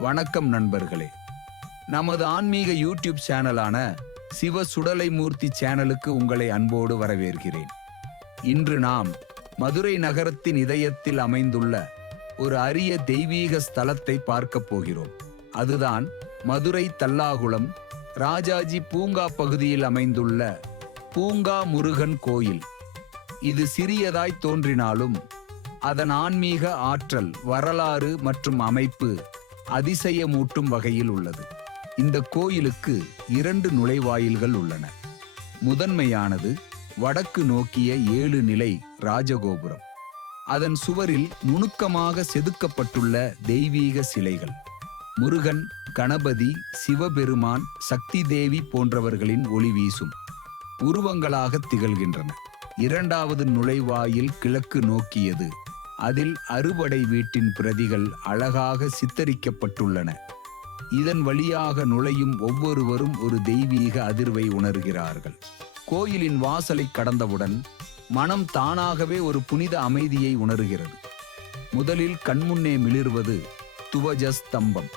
வணக்கம் நண்பர்களே. நமது ஆன்மீக யூடியூப் சேனலான சிவ சுடலை மூர்த்தி சேனலுக்கு உங்களை அன்போடு வரவேற்கிறேன். இன்று நாம் மதுரை நகரத்தின் இதயத்தில் அமைந்துள்ள ஒரு அரிய தெய்வீக ஸ்தலத்தை பார்க்கப் போகிறோம். அதுதான் மதுரை தல்லாகுளம் ராஜாஜி பூங்கா பகுதியில் அமைந்துள்ள பூங்கா முருகன் கோயில். இது சிறியதாய் தோன்றினாலும் அதன் ஆன்மீக ஆற்றல் வரலாறு மற்றும் அமைப்பு அதிசயமூட்டும் வகையில் உள்ளது. இந்த கோயிலுக்கு இரண்டு நுழைவாயில்கள் உள்ளன. முதன்மையானது வடக்கு நோக்கிய ஏழு நிலை ராஜகோபுரம். அதன் சுவரில் நுணுக்கமாக செதுக்கப்பட்டுள்ள தெய்வீக சிலைகள். முருகன் கணபதி சிவபெருமான் சக்தி தேவி போன்றவர்களின் ஒளி வீசும். உருவங்களாக திகழ்கின்றன. இரண்டாவது நுழைவாயில் கிழக்கு நோக்கியது அதில் அறுபடை வீட்டின் பிரதிகள் அழகாக சித்தரிக்கப்பட்டுள்ளன. இதன் வழியாக நுழையும் ஒவ்வொருவரும் ஒரு தெய்வீக அதிர்வை உணர்கிறார்கள். கோயிலின் வாசலை கடந்தவுடன் மனம் தானாகவே ஒரு புனித அமைதியை உணர்கிறது. முதலில் கண்முன்னே மிளிர்வது துவஜ ஸ்தம்பம்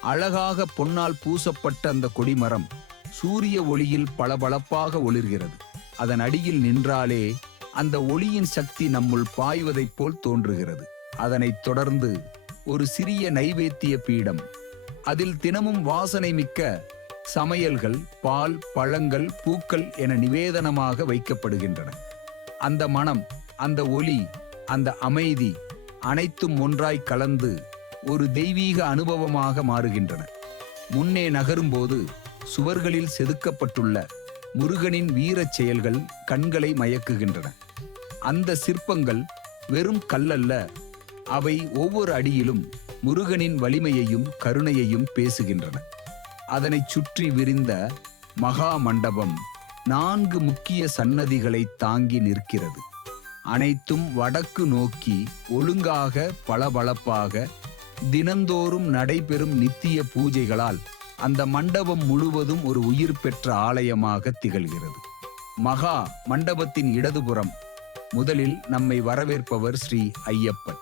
அழகாக பொன்னால் பூசப்பட்ட அந்த கொடிமரம் சூரிய ஒளியில் பளபளப்பாக ஒளிர்கிறது. அதன் அடியில் நின்றாலே அந்த ஒளியின் சக்தி நம்முள் பாய்வதைப் போல் தோன்றுகிறது. அதனைத் தொடர்ந்து ஒரு சிறிய நைவேத்திய பீடம். அதில் தினமும் வாசனை மிக்க சமையல்கள் பால் பழங்கள் பூக்கள் என நிவேதனமாக வைக்கப்படுகின்றன. அந்த மனம் அந்த ஒளி அந்த அமைதி அனைத்தும் ஒன்றாய் கலந்து ஒரு தெய்வீக அனுபவமாக மாறுகின்றன. முன்னே நகரும்போது சுவர்களில் செதுக்கப்பட்டுள்ள முருகனின் வீரச் செயல்கள் கண்களை மயக்குகின்றன. அந்த சிற்பங்கள் வெறும் கல்லல்ல அவை ஒவ்வொரு அடியிலும் முருகனின் வலிமையையும் கருணையையும் பேசுகின்றன. அதனைச் சுற்றி விரிந்த மகா மண்டபம் நான்கு முக்கிய சன்னதிகளை தாங்கி நிற்கிறது. அனைத்தும் வடக்கு நோக்கி ஒழுங்காக பளபளப்பாக தினந்தோறும் நடைபெறும் நித்திய பூஜைகளால் அந்த மண்டபம் முழுவதும் ஒரு உயிர் பெற்ற ஆலயமாக திகழ்கிறது. மகா மண்டபத்தின் இடதுபுறம் முதலில் நம்மை வரவேற்பவர் ஸ்ரீ ஐயப்பன்.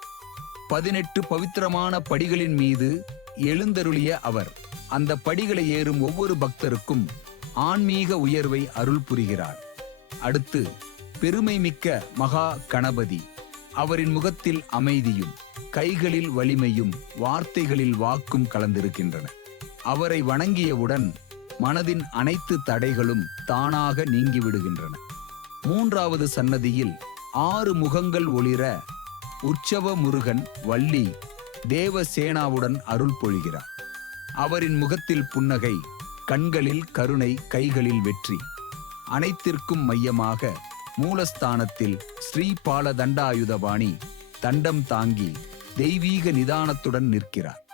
பதினெட்டு பவித்திரமான படிகளின் மீது எழுந்தருளிய அவர் அந்த படிகளை ஏறும் ஒவ்வொரு பக்தருக்கும் ஆன்மீக உயர்வை அருள் புரிகிறார். அடுத்து பெருமை மிக்க மகா கணபதி. அவரின் முகத்தில் அமைதியும் கைகளில் வலிமையும் வார்த்தைகளில் வாக்கும் கலந்திருக்கின்றன. அவரை வணங்கியவுடன் மனதின் அனைத்து தடைகளும் தானாக நீங்கிவிடுகின்றன. மூன்றாவது சன்னதியில் ஆறு முகங்கள் ஒளிர உற்சவ முருகன் வள்ளி தேவசேனாவுடன் அருள் பொழிகிறார். அவரின் முகத்தில் புன்னகை கண்களில் கருணை கைகளில் வெற்றி. அனைத்திற்கும் மையமாக மூலஸ்தானத்தில் ஸ்ரீபால தண்டாயுதபாணி தண்டம் தாங்கி தெய்வீக நிதானத்துடன் நிற்கிறார்.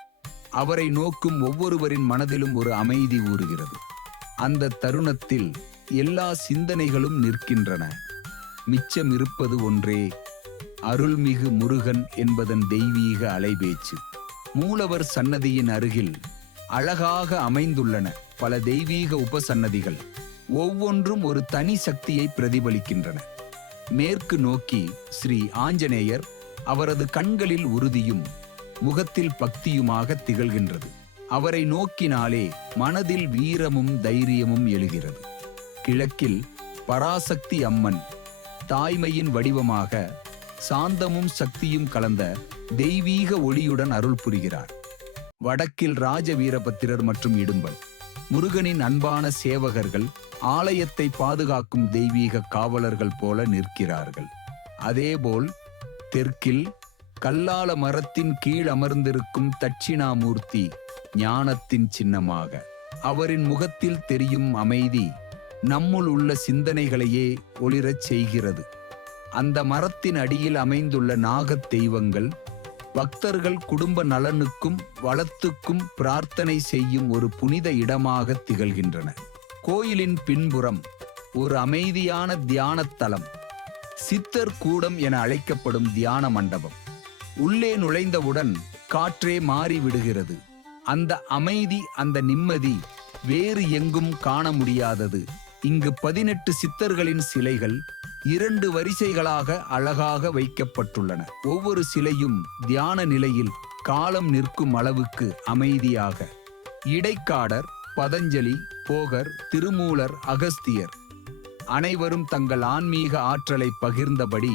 அவரை நோக்கும் ஒவ்வொருவரின் மனதிலும் ஒரு அமைதி ஊறுகிறது. அந்த தருணத்தில் எல்லா சிந்தனைகளும் நிற்கின்றன. மிச்சமிருப்பது ஒன்றே. அருள்மிகு முருகன் என்பதன் தெய்வீக அலைபேச்சு. மூலவர் சன்னதியின் அருகில் அழகாக அமைந்துள்ளன பல தெய்வீக உபசன்னதிகள். ஒவ்வொன்றும் ஒரு தனி சக்தியை பிரதிபலிக்கின்றன. மேற்கு நோக்கி ஸ்ரீ ஆஞ்சநேயர் அவரது கண்களில் உறுதியும் முகத்தில் பக்தியுமாக திகழ்கின்றது. அவரை நோக்கினாலே மனதில் வீரமும் தைரியமும் எழுகிறது. கிழக்கில் பராசக்தி அம்மன் தாய்மையின் வடிவமாக சாந்தமும் சக்தியும் கலந்த தெய்வீக ஒளியுடன் அருள் புரிகிறார். வடக்கில் ராஜ வீரபத்திரர் மற்றும் இடும்பல் முருகனின் அன்பான சேவகர்கள் ஆலயத்தை பாதுகாக்கும் தெய்வீக காவலர்கள் போல நிற்கிறார்கள். அதேபோல் தெற்கில் கல்லால மரத்தின் கீழ் அமர்ந்திருக்கும் தட்சிணாமூர்த்தி ஞானத்தின் சின்னமாக அவரின் முகத்தில் தெரியும் அமைதி நம்முள் உள்ள சிந்தனைகளையே ஒளிரச் செய்கிறது. அந்த மரத்தின் அடியில் அமைந்துள்ள நாகத் தெய்வங்கள் பக்தர்கள் குடும்ப நலனுக்கும் வளத்துக்கும் பிரார்த்தனை செய்யும் ஒரு புனித இடமாக திகழ்கின்றன. கோயிலின் பின்புறம் ஒரு அமைதியான தியானத் தலம் சித்தர் கூடம் என அழைக்கப்படும் தியான மண்டபம். உள்ளே நுழைந்தவுடன் காற்றே மாறிவிடுகிறது. அந்த அமைதி அந்த நிம்மதி வேறு எங்கும் காண முடியாதது. இங்கு பதினெட்டு சித்தர்களின் சிலைகள் இரண்டு வரிசைகளாக அழகாக வைக்கப்பட்டுள்ளன. ஒவ்வொரு சிலையும் தியான நிலையில் காலம் நிற்கும் அளவுக்கு அமைதியாக. இடைக்காடர் பதஞ்சலி போகர் திருமூலர் அகஸ்தியர் அனைவரும் தங்கள் ஆன்மீக ஆற்றலை பகிர்ந்தபடி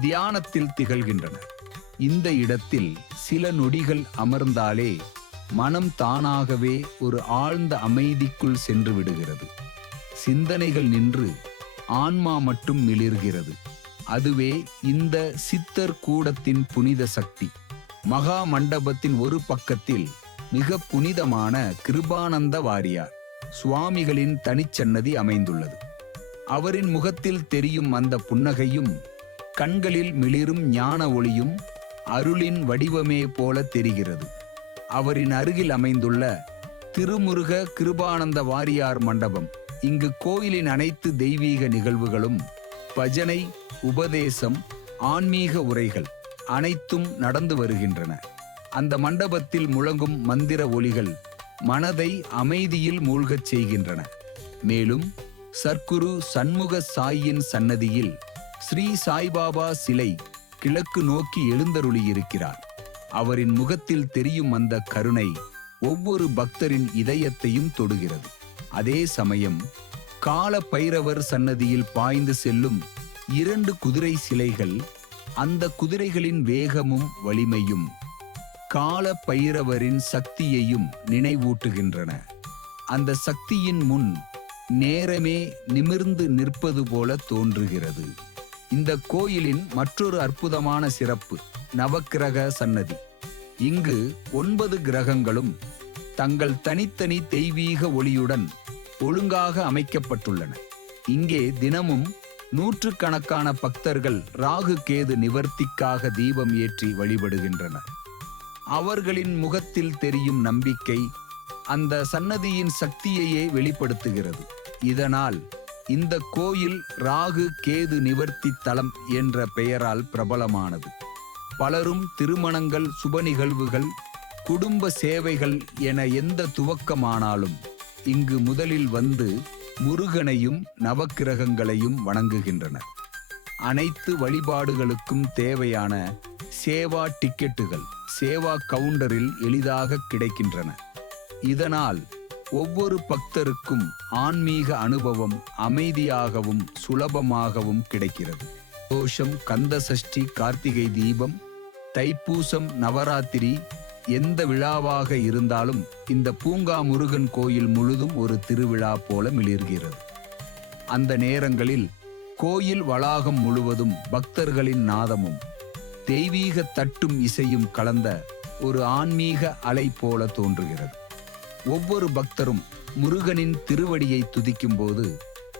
தியானத்தில் திகழ்கின்றனர். இந்த இடத்தில் சில நொடிகள் அமர்ந்தாலே மனம் தானாகவே ஒரு ஆழ்ந்த அமைதிக்குள் சென்று விடுகிறது. சிந்தனைகள் நின்று ஆன்மா மட்டும் மிளிர்கிறது அதுவே இந்த சித்தர் கூடத்தின் புனித சக்தி. மகா மண்டபத்தின் ஒரு பக்கத்தில் மிக புனிதமான கிருபானந்த வாரியார் சுவாமிகளின் தனிச்சன்னதி அமைந்துள்ளது. அவரின் முகத்தில் தெரியும் அந்த புன்னகையும் கண்களில் மிளிரும் ஞான ஒளியும் அருளின் வடிவமே போல தெரிகிறது. அவரின் அருகில் அமைந்துள்ள திருமுருக கிருபானந்த வாரியார் மண்டபம். இங்கு கோயிலின் அனைத்து தெய்வீக நிகழ்வுகளும் பஜனை உபதேசம் ஆன்மீக உரைகள் அனைத்தும் நடந்து வருகின்றன. அந்த மண்டபத்தில் முழங்கும் மந்திர ஒலிகள் மனதை அமைதியில் மூழ்கச் செய்கின்றன. மேலும் சர்க்குரு சண்முக சாயின் சன்னதியில் ஸ்ரீ சாய்பாபா சிலை கிழக்கு நோக்கி எழுந்தருளியிருக்கிறார். அவரின் முகத்தில் தெரியும் அந்த கருணை ஒவ்வொரு பக்தரின் இதயத்தையும் தொடுகிறது. அதே சமயம் கால பைரவர் சன்னதியில் பாய்ந்து செல்லும் இரண்டு குதிரை சிலைகள் அந்த குதிரைகளின் வேகமும் வலிமையும் கால பைரவரின் சக்தியையும் நினைவூட்டுகின்றன. அந்த சக்தியின் முன் நேரமே நிமிர்ந்து நிற்பது போல தோன்றுகிறது. இந்த கோயிலின் மற்றொரு அற்புதமான சிறப்பு நவக்கிரக சன்னதி. இங்கு ஒன்பது கிரகங்களும் தங்கள் தனித்தனி தெய்வீக ஒளியுடன் ஒழுங்காக அமைக்கப்பட்டுள்ளன. இங்கே தினமும் நூற்றுக்கணக்கான பக்தர்கள் ராகு கேது நிவர்த்திக்காக தீபம் ஏற்றி வழிபடுகின்றனர். அவர்களின் முகத்தில் தெரியும் நம்பிக்கை அந்த சன்னதியின் சக்தியையே வெளிப்படுத்துகிறது. இதனால் இந்த கோயில் ராகு கேது நிவர்த்தி தலம் என்ற பெயரால் பிரபலமானது. பலரும் திருமணங்கள் சுப நிகழ்வுகள் குடும்ப சேவைகள் என எந்த துவக்கமானாலும் இங்கு முதலில் வந்து முருகனையும் நவக்கிரகங்களையும் வணங்குகின்றனர். அனைத்து வழிபாடுகளுக்கும் தேவையான சேவா டிக்கெட்டுகள் சேவா கவுண்டரில் எளிதாக கிடைக்கின்றன. இதனால் ஒவ்வொரு பக்தருக்கும் ஆன்மீக அனுபவம் அமைதியாகவும் சுலபமாகவும் கிடைக்கிறது. தோஷம் கந்தசஷ்டி கார்த்திகை தீபம் தைப்பூசம் நவராத்திரி எந்த விழாவாக இருந்தாலும் இந்த பூங்கா முருகன் கோயில் முழுதும் ஒரு திருவிழா போல மிளிர்கிறது. அந்த நேரங்களில் கோயில் வளாகம் முழுவதும் பக்தர்களின் நாதமும் தெய்வீக தட்டும் இசையும் கலந்த ஒரு ஆன்மீக அலை போல தோன்றுகிறது. ஒவ்வொரு பக்தரும் முருகனின் திருவடியை துதிக்கும்போது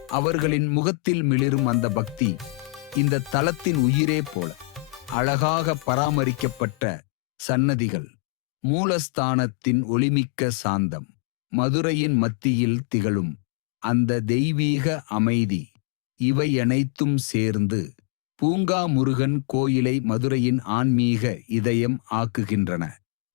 அவர்களின் முகத்தில் மிளிரும் அந்த பக்தி இந்த தலத்தின் உயிரே போல அழகாக பராமரிக்கப்பட்ட சன்னதிகள். மூலஸ்தானத்தின் ஒளிமிக்க சாந்தம் மதுரையின் மத்தியில் திகழும் அந்த தெய்வீக அமைதி. இவை அனைத்தும் சேர்ந்து பூங்கா முருகன் கோயிலை மதுரையின் ஆன்மீக இதயம் ஆக்குகின்றன.